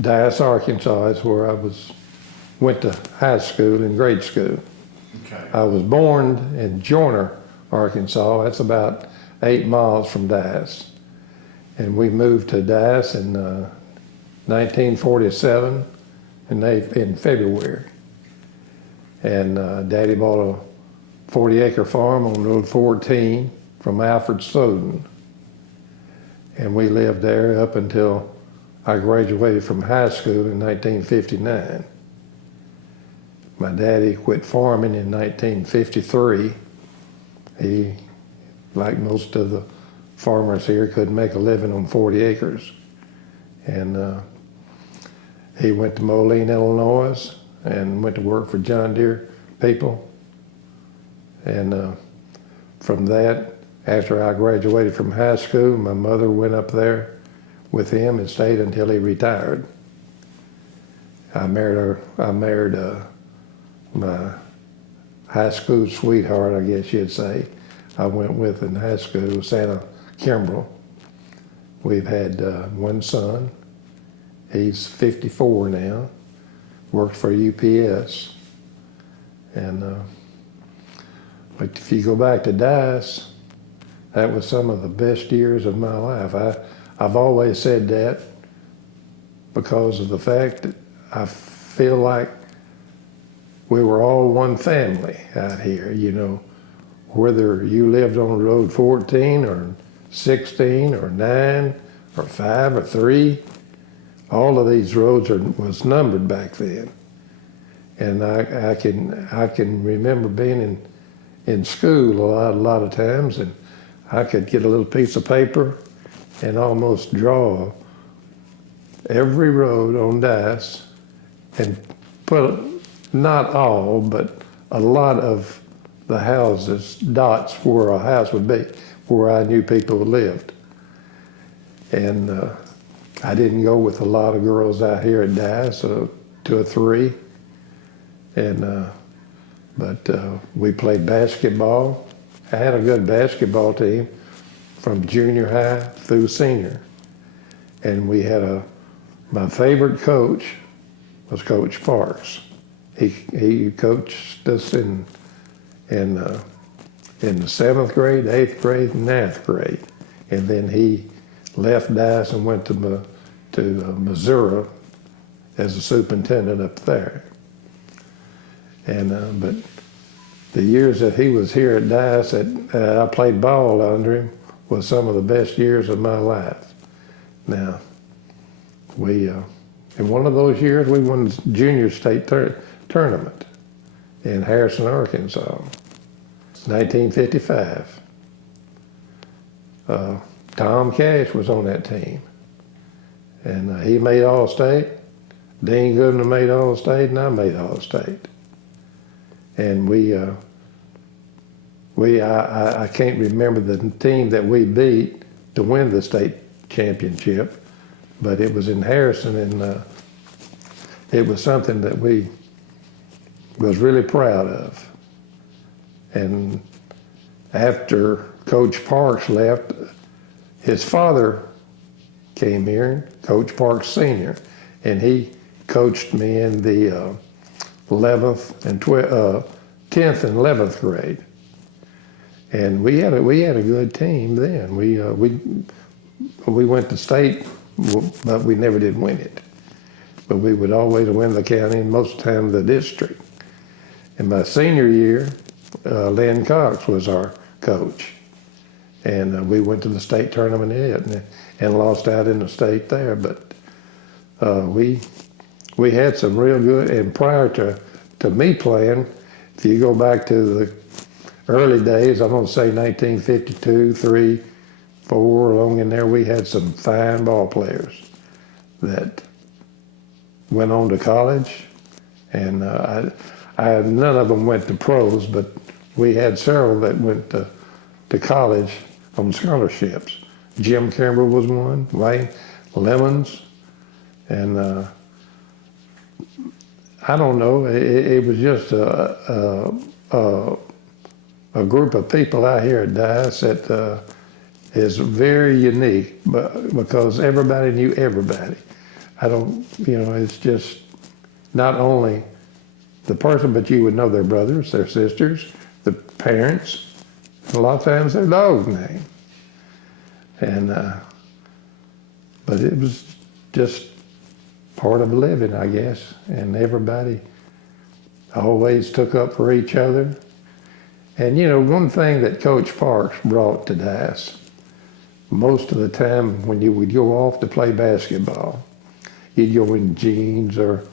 Dallas, Arkansas is where I went to high school and grade school. Okay. I was born in Joyner, Arkansas. That's about 8 miles from Dallas. And we moved to Dallas in 1947 in February. And Daddy bought a 40-acre farm on Road 14 from Alfred Snowden. And we lived there up until I graduated from high school in 1959. My daddy quit farming in 1953. He, like most of the farmers here, couldn't make a living on 40 acres. And he went to Moline, Illinois, and went to work for John Deere people. And from that, after I graduated from high school, my mother went up there with him and stayed until he retired. I married my high school sweetheart, I guess you'd say. I went with in high school, Santa Kimbrell. We've had one son. He's 54 now, works for UPS. And but if you go back to Dallas, that was some of the best years of my life. I've always said that because of the fact that I feel like we were all one family out here, you know, whether you lived on Road 14 or 16 or 9 or 5 or 3, all of these roads was numbered back then. And I can remember being in school a lot of times, and I could get a little piece of paper and almost draw every road on Dallas and put, not all, but a lot of the houses, dots where a house would be, where I knew people lived. And I didn't go with a lot of girls out here at Dallas, 2 or 3. And, but we played basketball. I had a good basketball team from junior high through senior. And we had my favorite coach was Coach Parks. He coached us in the 7th grade, 8th grade, and 9th grade. And then he left Dallas and went to Missouri as a superintendent up there. And but the years that he was here at Dallas that I played ball under him was some of the best years of my life. Now, we in one of those years we won the junior state tournament in Harrison, Arkansas, 1955. Tom Cash was on that team, and he made All-State. Dean Goodman made All-State, and I made All-State. And I can't remember the team that we beat to win the state championship, but it was in Harrison, and it was something that we was really proud of. And after Coach Parks left, his father came here, Coach Parks Sr., and he coached me in the 11th and 10th and 11th grade. And we had a good team then. We went to state, but we never did win it. But we would always win the county and most of the time the district. In my senior year, Lynn Cox was our coach. And we went to the state tournament and lost out in the state there. But we had some real good, and prior to me playing, if you go back to the early days, I'm going to say 1952, 3, 4, along in there, we had some fine ball players that went on to college. And none of them went to pros, but we had several that went to college on scholarships. Jim Kimber was one, Wayne Lemons, and I don't know, it was just a group of people out here at Dallas that is very unique, but because everybody knew everybody. I don't, it's just not only the person, but you would know their brothers, their sisters, the parents, and a lot of times their dog's name. And, but it was just part of living, I guess, and everybody always took up for each other. And one thing that Coach Parks brought to Dice, most of the time when you would go off to play basketball, you'd go in jeans or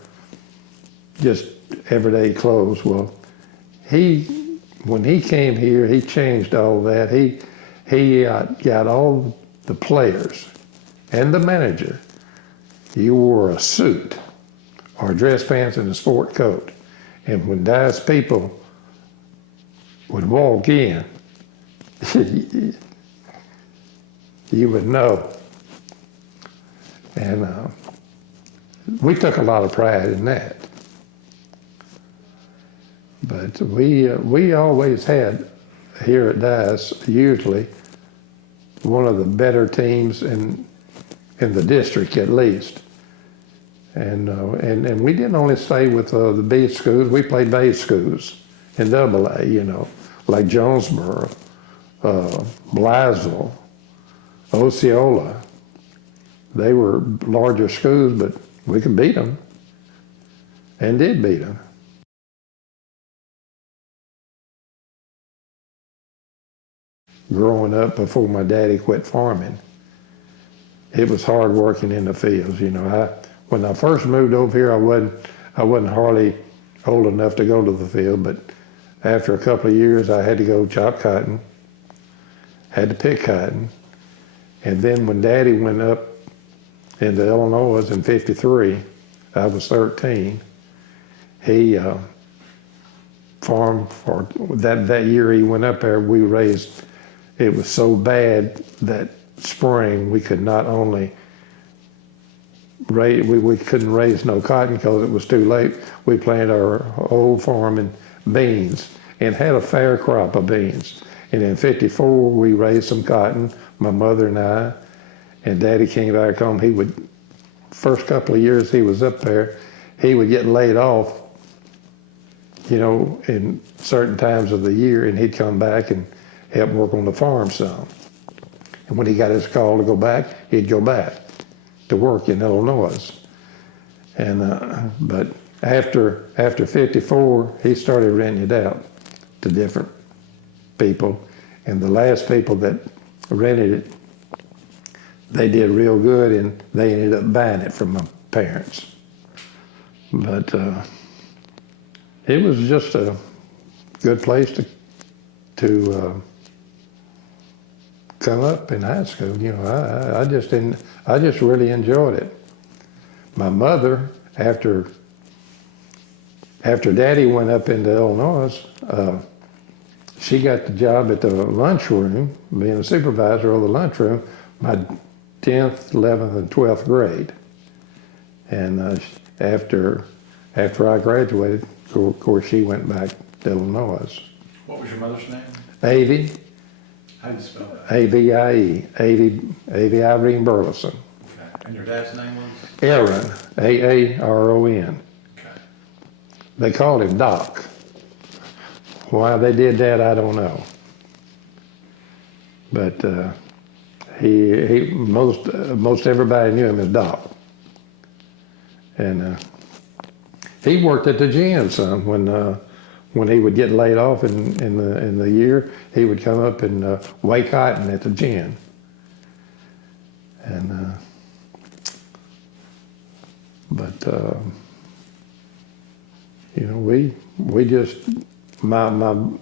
just everyday clothes. Well, when he came here, he changed all that. He got all the players and the manager. You wore a suit or dress pants and a sport coat. And when Dice people would walk in, you would know. And we took a lot of pride in that. But we always had, here at Dice, usually one of the better teams in the district at least. And we didn't only stay with the B schools, we played B schools in AA, like Jonesboro, Blytheville, Osceola. They were larger schools, but we could beat them, and did beat them. Growing up before my daddy quit farming, it was hard working in the fields. When I first moved over here, I wasn't hardly old enough to go to the field, but after a couple of years, I had to go chop cotton, had to pick cotton, and then when Daddy went up into Illinois in '53, I was 13. He farmed for that year he went up there. We raised. It was so bad that spring we could not only we couldn't raise no cotton because it was too late. We planted our old farm in beans and had a fair crop of beans. And in '54 we raised some cotton, my mother and I, and Daddy came back home. He would, first couple of years he was up there, he would get laid off, in certain times of the year, and he'd come back and help work on the farm some. And when he got his call to go back, he'd go back to work in Illinois. And but after '54, he started renting it out to different people, and the last people that rented it, they did real good, and they ended up buying it from my parents. But it was just a good place to come up in high school. I just really enjoyed it. My mother, after Daddy went up into Illinois, she got the job at the lunchroom, being a supervisor of the lunchroom, my 10th, 11th, and 12th grade. And after I graduated, of course, she went back to Illinois. What was your mother's name? Avie. How do you spell that? Avie. Avie Irene Burlison. Okay. And your dad's name was? Aaron, Aaron. Okay. They called him Doc. Why they did that, I don't know. But most everybody knew him as Doc. And he worked at the gym some when he would get laid off in the year. He would come up and weigh cotton at the gym. And we just I'm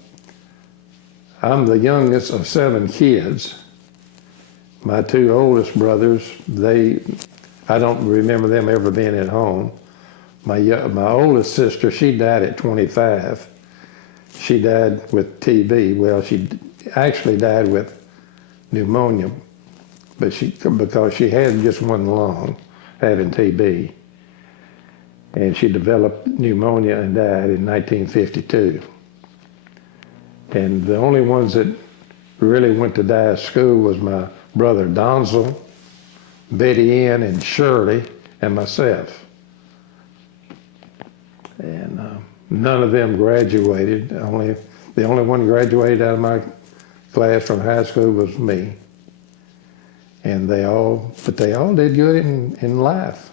the youngest of 7 kids. My 2 oldest brothers, I don't remember them ever being at home. My oldest sister, she died at 25. She died with TB. Well, she actually died with pneumonia, but because she had just one lung, having TB. And she developed pneumonia and died in 1952. And the only ones that really went to die at school was my brother Donzel, Betty Ann, and Shirley, and myself. And none of them graduated. The only one graduated out of my class from high school was me. And they all did good in life.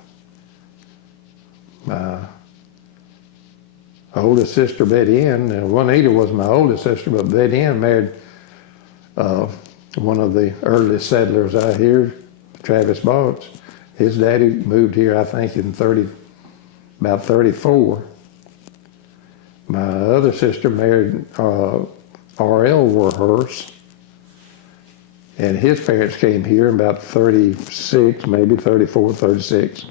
My oldest sister, Betty Ann, Juanita was my oldest sister, but Betty Ann married one of the earliest settlers out here, Travis Boggs. His daddy moved here, I think, in about 34. My other sister married R.L. Warhurst, and his parents came here in about 36, maybe 34, 36.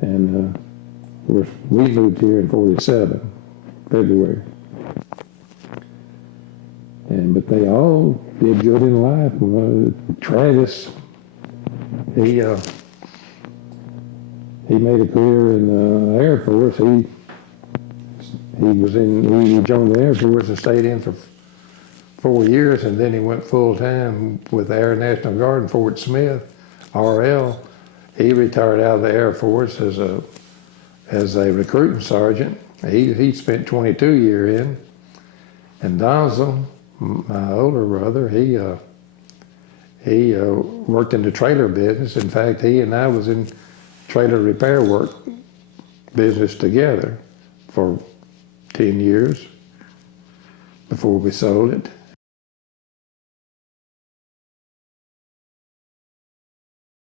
And we moved here in 47, February. But they all did good in life. Travis, he made a career in the Air Force. He joined the Air Force and stayed in for 4 years, and then he went full time with the Air National Guard in Fort Smith. R.L. He retired out of the Air Force as a recruiting sergeant. He spent 22 years in. And Donzel, my older brother, he worked in the trailer business. In fact, he and I was in trailer repair work business together for 10 years before we sold it.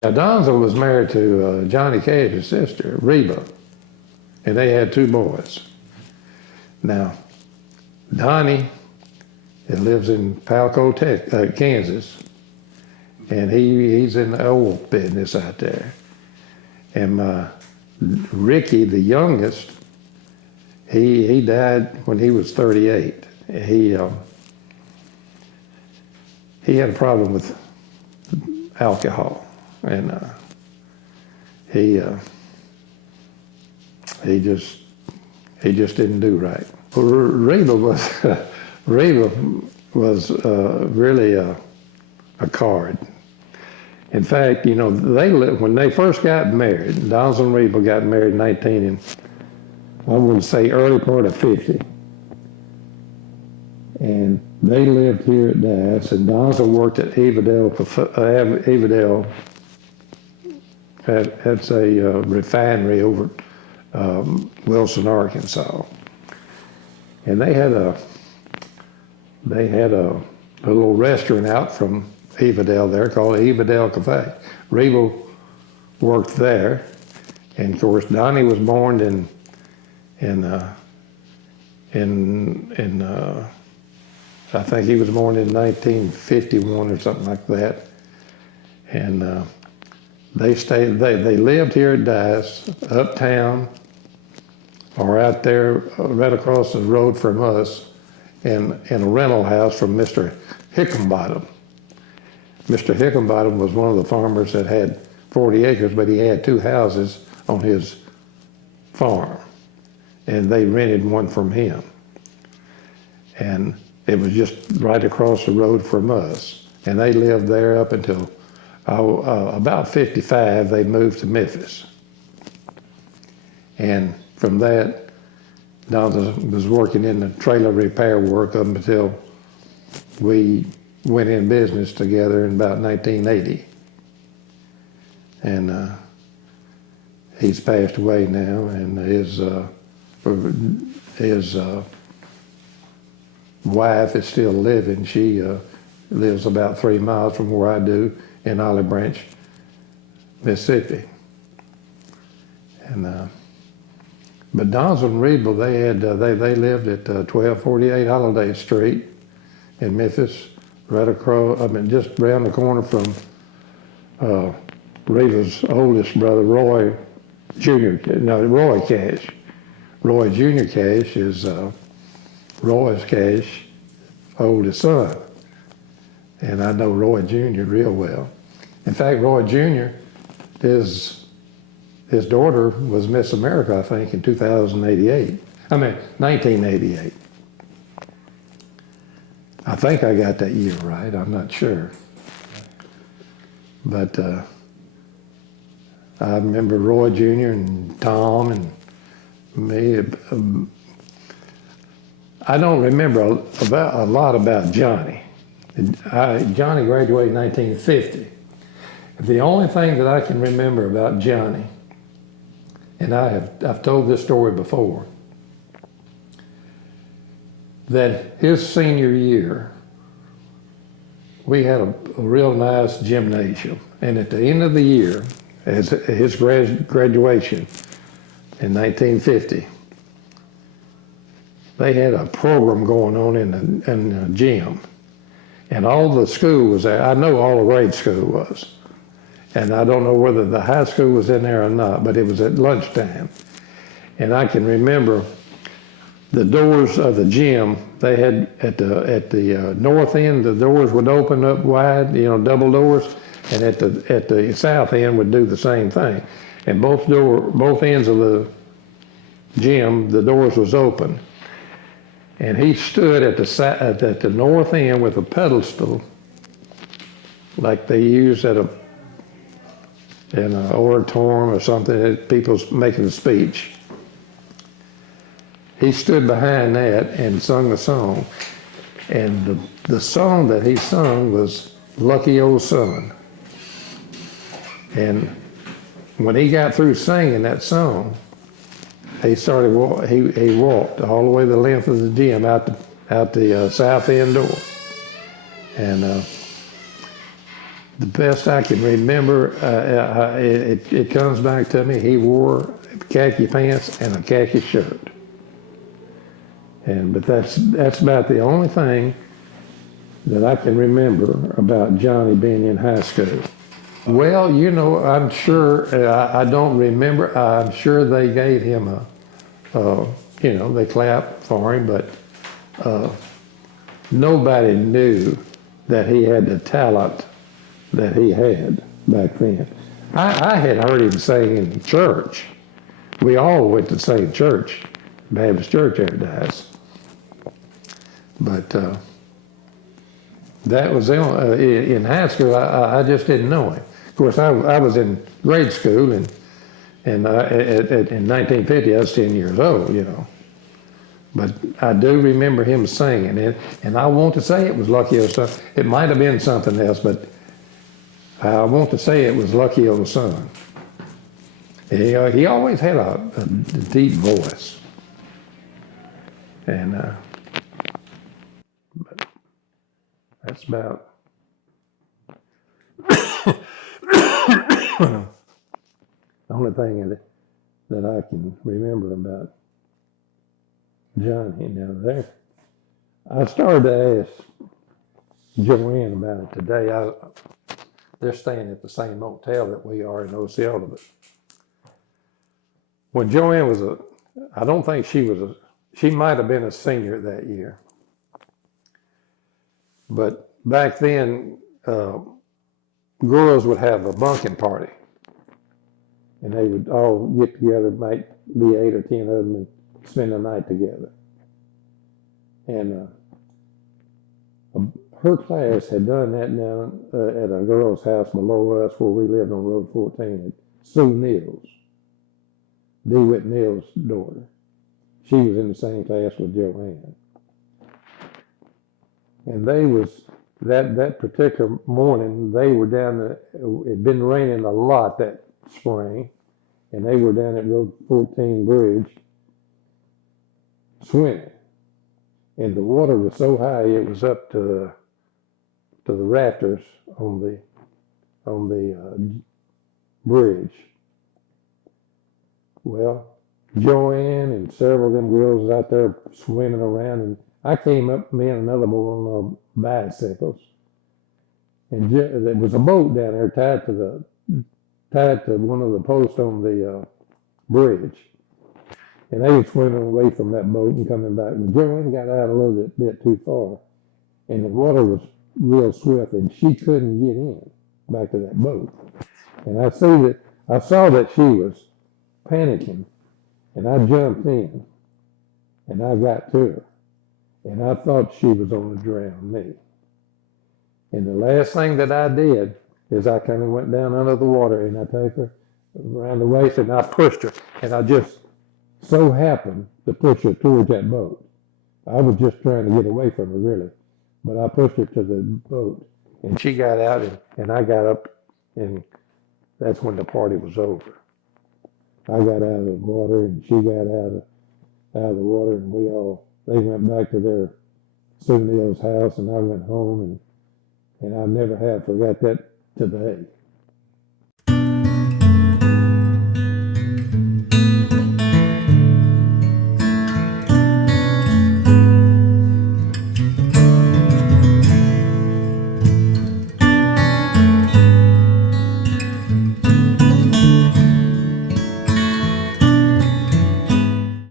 Now, Donzel was married to Johnny Cash's sister, Reba, and they had 2 boys. Now, Donnie lives in Palco, Kansas, and he's in the oil business out there. And Ricky, the youngest, he died when he was 38. He had a problem with alcohol, and he just didn't do right. Well, Reba was really a card. In fact, you know, when they first got married, Donzel and Reba got married in I would say early part of 50. And they lived here at Dallas, and Donzel worked at Evadale. That's a refinery over Wilson, Arkansas. And they had a little restaurant out from Evadale there called Evadale Cafe. Reba worked there, and of course Donnie was born in I think he was born in 1951 or something like that. And they lived here at Dice, uptown, or out there right across the road from us in a rental house from Mr. Hickenbottom. Mr. Hickenbottom was one of the farmers that had 40 acres, but he had 2 houses on his farm, and they rented one from him. And it was just right across the road from us. And they lived there up until about 55, they moved to Memphis. And from that, Donzel was working in the trailer repair work up until we went in business together in about 1980. And he's passed away now, and his wife is still living. She lives about 3 miles from where I do in Olive Branch, Mississippi. And but Donzel and Reba, they lived at 1248 Holiday Street in Memphis, right across. I mean, just around the corner from Reba's oldest brother, Roy Cash. Roy Jr. Cash is Roy's Cash, oldest son. And I know Roy Jr. real well. In fact, Roy Jr., his daughter was Miss America, I think, in 1988. I think I got that year right, I'm not sure. But I remember Roy Jr. and Tom and me. I don't remember a lot about Johnny. Johnny graduated in 1950. The only thing that I can remember about Johnny, and I've told this story before, that his senior year, we had a real nice gymnasium. And at the end of the year, as his graduation in 1950, they had a program going on in the gym. And all the school was there. I know all the grade school was. And I don't know whether the high school was in there or not, but it was at lunchtime. And I can remember the doors of the gym, they had at the north end, the doors would open up wide, double doors, and at the south end would do the same thing. And both ends of the gym, the doors was open. And he stood at the north end with a pedestal, like they use in an auditorium or something, that people's making a speech. He stood behind that and sung a song. And the song that he sung was Lucky Old Son. And when he got through singing that song, he walked all the way the length of the gym out the south end door. And the best I can remember, it comes back to me, he wore khaki pants and a khaki shirt. But that's about the only thing that I can remember about Johnny being in high school. Well, I'm sure, I don't remember, I'm sure they gave him they clapped for him, but nobody knew that he had the talent that he had back then. I had heard him sing in church. We all went to the same church, Baptist Church Paradise. But that was the only, in high school, I just didn't know him. Of course, I was in grade school, and in 1950, I was 10 years old, But I do remember him singing, and I want to say it was Lucky Old Son. It might have been something else, but I want to say it was Lucky Old Son. He always had a deep voice. And but that's about the only thing that I can remember about Johnny. Now I started to ask Joanne about it today. They're staying at the same motel that we are in Osceola. But when Joanne was I don't think she might have been a senior that year. But back then, girls would have a bunking party. And they would all get together, might be 8 or 10 of them, and spend the night together. And her class had done that down at a girl's house below us where we lived on Road 14 at Sue Neal's, DeWitt Neal's daughter. She was in the same class with Joanne. And they was, that particular morning, they were down it had been raining a lot that spring, and they were down at Road 14 Bridge swimming. And the water was so high it was up to the rafters on the bridge. Well, Joanne and several of them girls was out there swimming around, and I came up, me and another boy on our bicycles, and there was a boat down there tied to one of the posts on the bridge. And they were swimming away from that boat and coming back. And Joanne got out a little bit too far, and the water was real swift, and she couldn't get in back to that boat. And I saw that she was panicking, and I jumped in, and I got to her, and I thought she was going to drown me. And the last thing that I did is I kind of went down under the water, and I took her around the waist, and I pushed her, and I just so happened to push her towards that boat. I was just trying to get away from her, really, but I pushed her to the boat, and she got out, and I got up, and that's when the party was over. I got out of the water, and she got out of the water, and they went back to their Sue Neal's house, and I went home, and I never have forgot that today.